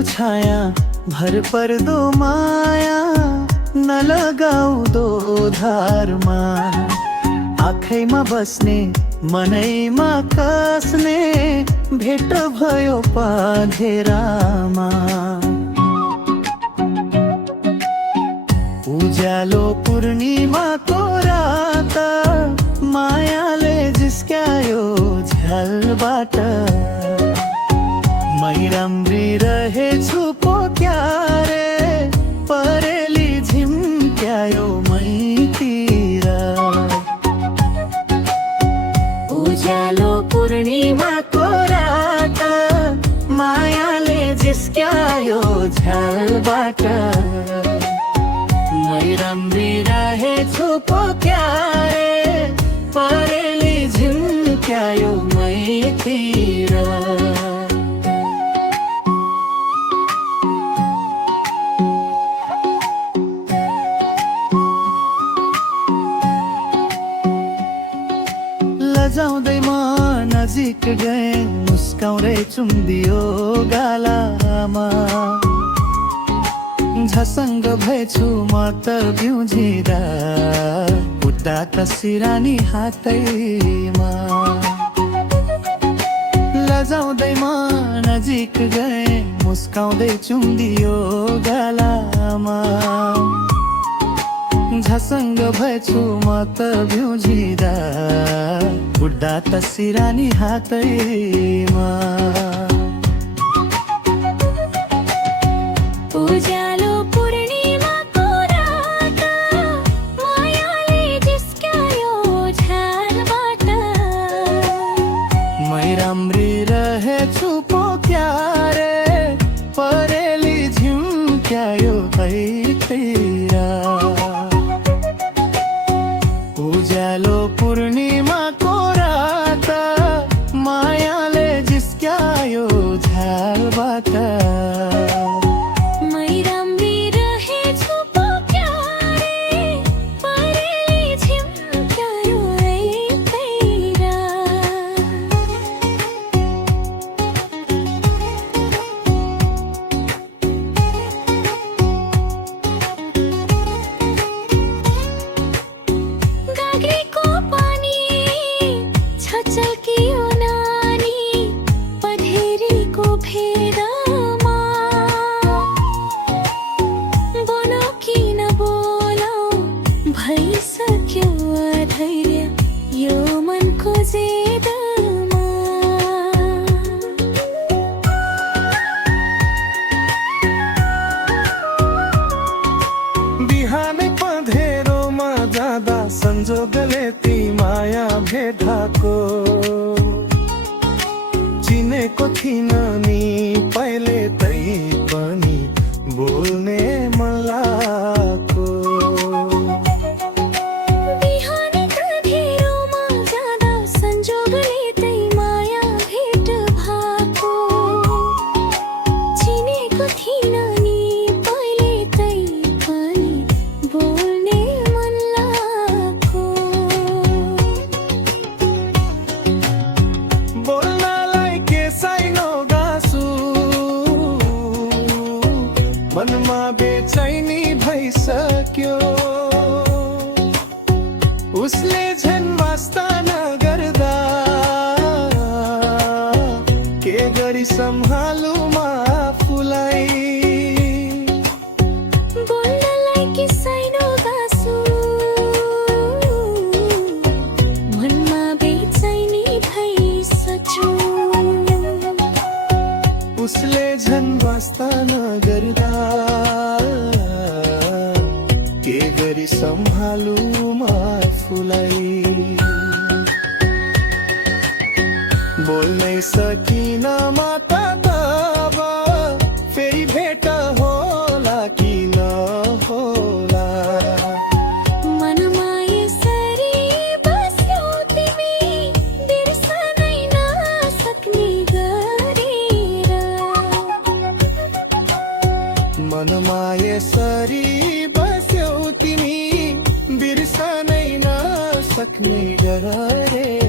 तिम्रो छाया भर पर्दो माया नलगाउँदो धारमा, आँखैमा बस्ने मनैमा कस्ने भेट भयो पाधेरामा। उज्यालो पूर्णिमाको रात मायाले जिस्क्यायो झ्यालबाट, मै राम्री रहेछु पो क्यारे परेली झिम्क्यायो मैतिर। उज्यालो पूर्णिमाको रात मायाले जिस्क्यायो झ्यालबाट, मै राम्री रहेछु पो क्यारे परेली झिम्क्यायो मैतिर। लजाउँदैमा नजिक गए मुस्काउँदै चुम्दियो गालामा, झसङ्ग भएछु म त बिउझिँदा उड्दा त सिरानी हातैमा। लजाउँदैमा नजिक गए मुस्काउँदै चुम्दियो गालामा, झसङ्ग भएछु म त बिउझिँदा उड्दा त सिरानी हातैमा। उज्यालो पूर्णिमाको रात मायाले जिस्क्यायो झ्यालबाट, मै राम्री रहेछु पो क्यारे परेली झिम्क्यायो मैतिर। उज्यालो पूर्णिमाको रात मायाले जिस्क्यायो झ्यालबाट, मै राम्री रहेछु पो क्यारे परेली झिम्क्यायो मैतिर। गाग्रीको पानी छचल्कियो नानी पधेरीको फेदामा, बोलो कि नबोलो भइसक्यो अधैर्य यो मनको जेदामा। बिहानै पँधेरोमा जाँदा संजोगले ती माया भेटाको, चिनेको थिइन नि पहिले तै पनि बोल्ने मन लागेको। बिहानै पँधेरोमा जाँदा संजोगले तै माया भेट भएको, चिनेको थिइन नि पहिले तै पनि बोल्ने मन लागेको। बोल्नलाई के साइनो गाँसु, मनमा बेचैनी भइसक्यो। उसले झन् वास्ता नगर्दा के गरी सम्हालु म आफूलाई। बोल्नलाई के साइनो गाँसु, मनमा बेचैनी भइसक्यो। उसले झन् वास्ता नगर्दा के गरी सम्हालु म आफूलाई। बोल्नै सकिन म त तब फेरि भेट होला कि नहोला। मनमा यसरी बस्यौ तिमी बिर्सनै नसक्ने गरेर, मनमा यसरी बस्यौ तिमी बिर्सनै नसक्ने गरेर।